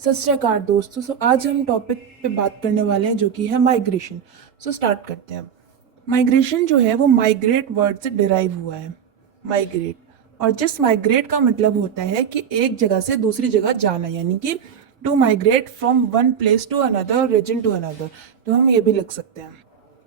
सत श्री अकाल दोस्तों। आज हम टॉपिक पे बात करने वाले हैं जो कि है माइग्रेशन। स्टार्ट करते हैं। माइग्रेशन जो है वो माइग्रेट वर्ड से डिराइव हुआ है, माइग्रेट। और जिस माइग्रेट का मतलब होता है कि एक जगह से दूसरी जगह जाना, यानी कि to migrate from one place to another, region to another. तो हम ये भी लिख सकते हैं।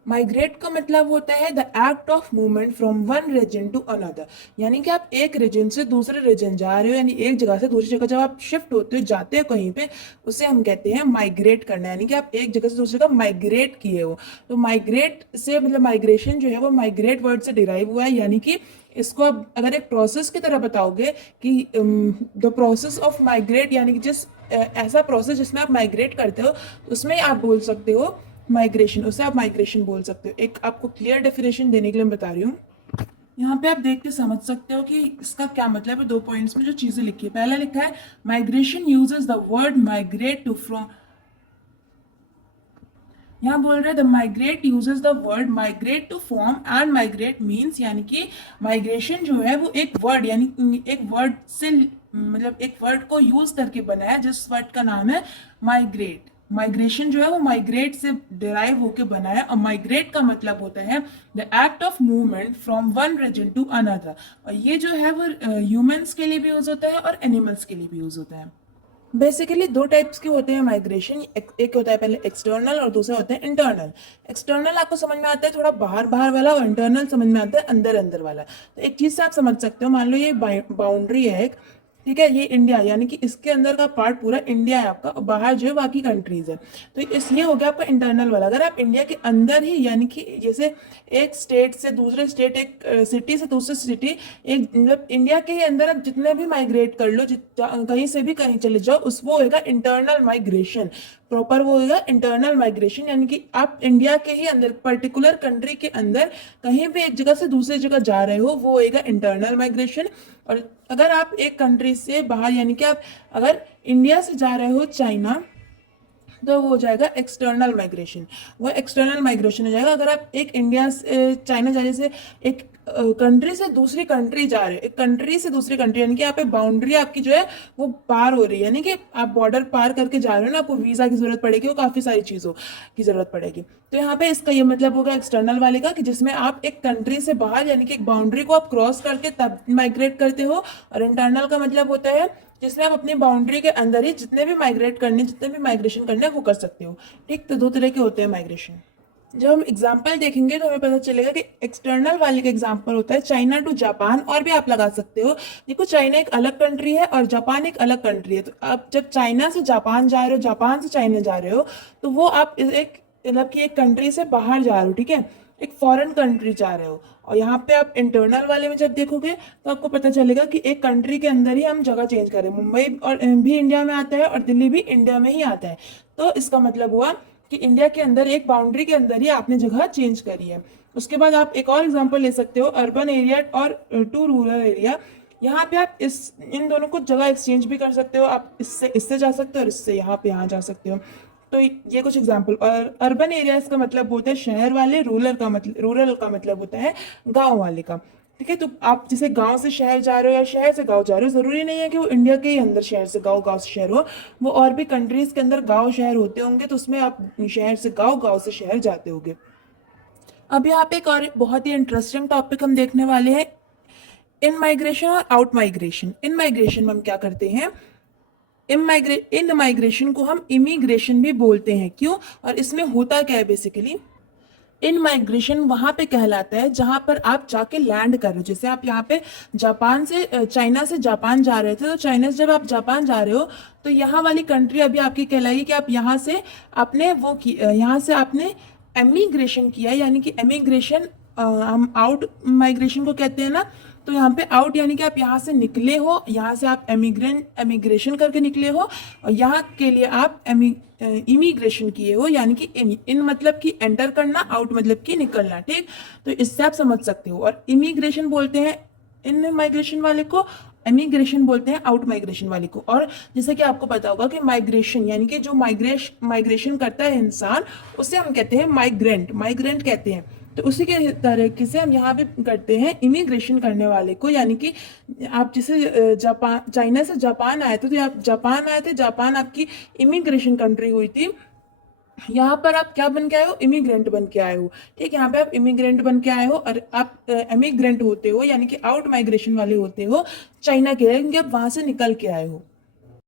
माइग्रेट का मतलब होता है the act of movement from one region to another, यानी कि आप एक रीजन से दूसरे रीजन जा रहे हो, यानी एक जगह से दूसरी जगह जब आप शिफ्ट होते हो, जाते हो कहीं पे, उसे हम कहते हैं माइग्रेट करना, यानी कि आप एक जगह से दूसरी जगह माइग्रेट किए हो। तो माइग्रेट से मतलब माइग्रेशन जो है वो माइग्रेट वर्ड से डिराइव हुआ है, यानी कि इसको आप अगर एक प्रोसेस की तरह बताओगे कि द प्रोसेस ऑफ माइग्रेट, यानी कि जिस ऐसा प्रोसेस जिसमें आप माइग्रेट करते हो, उसमें आप बोल सकते हो माइग्रेशन, उसे आप माइग्रेशन बोल सकते हो। एक आपको क्लियर डेफिनेशन देने के लिए मैं बता रही हूँ। यहाँ पे आप देख के समझ सकते हो कि इसका क्या मतलब है। 2 पॉइंट्स में जो चीजें लिखी है, पहला लिखा है migration uses the word migrate to from, यहाँ बोल रहे हैं the migrate uses the word migrate to form and migrate means, यानी कि माइग्रेशन जो है वो एक वर्ड, यानी एक वर्ड से मतलब एक वर्ड को यूज करके बना है, जिस वर्ड का नाम है माइग्रेट। माइग्रेशन जो है वो माइग्रेट से डिराइव होकर बना है, और माइग्रेट का मतलब होता है the act of movement from one region to another. और ये जो है वो ह्यूमंस के लिए भी यूज होता है और एनिमल्स के लिए भी यूज होता है। बेसिकली 2 टाइप्स के होते हैं माइग्रेशन। एक होता है पहले एक्सटर्नल और दूसरा होता है इंटरनल। एक्सटर्नल आपको समझ में आता है थोड़ा बाहर बाहर वाला, और इंटरनल समझ में आता है अंदर अंदर वाला। तो एक चीज से आप समझ सकते हो, मान लो ये बाउंड्री है एक, ठीक है, ये इंडिया, यानी कि इसके अंदर का पार्ट पूरा इंडिया है आपका, और बाहर जो है बाकी कंट्रीज है। तो इस ये हो गया आपका इंटरनल वाला। अगर आप इंडिया के अंदर ही, यानी कि जैसे एक स्टेट से दूसरे स्टेट, एक सिटी से दूसरी सिटी, एक मतलब इंडिया के ही अंदर आप जितने भी माइग्रेट कर लो, कहीं से भी कहीं चले जाओ, उस वो होगा इंटरनल माइग्रेशन। प्रॉपर वो होगा इंटरनल माइग्रेशन, यानी कि आप इंडिया के ही अंदर, पर्टिकुलर कंट्री के अंदर कहीं भी एक जगह से दूसरी जगह जा रहे हो, वो होगा इंटरनल माइग्रेशन। और अगर आप एक कंट्री से बाहर, यानी कि आप अगर इंडिया से जा रहे हो चाइना, तो वो हो जाएगा एक्सटर्नल माइग्रेशन। वो एक्सटर्नल माइग्रेशन हो जाएगा। अगर आप एक इंडिया से चाइना जाने से एक कंट्री से दूसरी कंट्री जा रहे हो, एक कंट्री से दूसरी कंट्री, यानी कि यहाँ पे बाउंड्री आपकी जो है वो पार हो रही है, यानी कि आप बॉर्डर पार करके जा रहे हो ना, आपको वीजा की जरूरत पड़ेगी और काफी सारी चीजों की जरूरत पड़ेगी। तो यहाँ पे इसका ये मतलब होगा एक्सटर्नल वाले का, कि जिसमें आप एक कंट्री से बाहर, यानी कि एक बाउंड्री को आप क्रॉस करके तब माइग्रेट करते हो। और इंटरनल का मतलब होता है जिसमें आप अपनी बाउंड्री के अंदर ही जितने भी माइग्रेट करने, जितने भी माइग्रेशन करने हैं वो कर सकते हो। ठीक, तो 2 तरह के होते हैं माइग्रेशन। जब हम एग्जाम्पल देखेंगे तो हमें पता चलेगा कि एक्सटर्नल वाले का एग्जाम्पल होता है चाइना टू जापान, और भी आप लगा सकते हो। देखो, चाइना एक अलग कंट्री है और जापान एक अलग कंट्री है। तो आप जब चाइना से जापान जा रहे हो, जापान से चाइना जा रहे हो, तो वो आप एक मतलब कि एक कंट्री से बाहर जा रहे हो, ठीक है, एक फॉरेन कंट्री जा रहे हो। और यहाँ पे आप इंटरनल वाले में जब देखोगे तो आपको पता चलेगा कि एक कंट्री के अंदर ही हम जगह चेंज करें। मुंबई और भी इंडिया में आता है और दिल्ली भी इंडिया में ही आता है। तो इसका मतलब हुआ कि इंडिया के अंदर एक बाउंड्री के अंदर ही आपने जगह चेंज करी है। उसके बाद आप एक और एग्जांपल ले सकते हो, अर्बन एरिया और टू रूरल एरिया। यहाँ पे आप इन दोनों को जगह एक्सचेंज भी कर सकते हो। आप इससे जा सकते हो और इससे यहाँ पे यहाँ जा सकते हो। तो ये कुछ एग्जाम्पल। और अर्बन एरियाज का मतलब होता है शहर वाले, रूरल का मतलब होता है गांव वाले का। ठीक है, तो आप जैसे गांव से शहर जा रहे हो या शहर से गांव जा रहे हो, जरूरी नहीं है कि वो इंडिया के ही अंदर शहर से गांव, गांव से शहर हो। वो और भी कंट्रीज के अंदर गांव शहर होते होंगे, तो उसमें आप शहर से गांव, गांव से शहर जाते होंगे। अब यहाँ पे एक और बहुत ही इंटरेस्टिंग टॉपिक हम देखने वाले हैं, इन माइग्रेशन और आउट माइग्रेशन। इन माइग्रेशन में हम क्या करते हैं, इन माइग्रेशन को हम इमिग्रेशन भी बोलते हैं। क्यों, और इसमें होता क्या है बेसिकली, इन माइग्रेशन वहां पे कहलाता है जहां पर आप जाके लैंड कर रहे हो। जैसे आप यहाँ पे जापान से चाइना से जापान जा रहे थे, तो चाइना से जब आप जापान जा रहे हो, तो यहाँ वाली कंट्री अभी आपकी कहलाएगी कि आप यहाँ से आपने यहाँ से आपने एमिग्रेशन किया, यानी कि एमिग्रेशन हम आउट माइग्रेशन को कहते हैं ना। तो यहाँ पे आउट यानी कि आप यहाँ से निकले हो, यहाँ से आप एमिग्रेशन करके निकले हो, और यहाँ के लिए आप इमिग्रेशन किए हो, यानी कि इन मतलब कि एंटर करना, आउट मतलब कि निकलना। ठीक, तो इससे आप समझ सकते हो। और इमिग्रेशन बोलते हैं इन माइग्रेशन वाले को, एमिग्रेशन बोलते हैं आउट माइग्रेशन वाले को। और जैसे कि आपको पता होगा कि माइग्रेशन यानी कि जो माइग्रेशन करता है इंसान, उसे हम कहते हैं माइग्रेंट, माइग्रेंट कहते हैं। तो उसी के तरीके से हम यहाँ पे करते हैं इमिग्रेशन करने वाले को, यानी कि आप जैसे जापान, चाइना से जापान आए थे तो आप जापान आए थे, जापान आपकी इमिग्रेशन कंट्री हुई थी। यहाँ पर आप क्या बन के आए हो, इमिग्रेंट बन के आए हो। ठीक, यहाँ पे आप इमिग्रेंट बन के आए हो और आप इमिग्रेंट होते हो यानी कि आउट माइग्रेशन वाले होते हो चाइना के लिए, क्योंकि आप वहां से निकल के आए हो।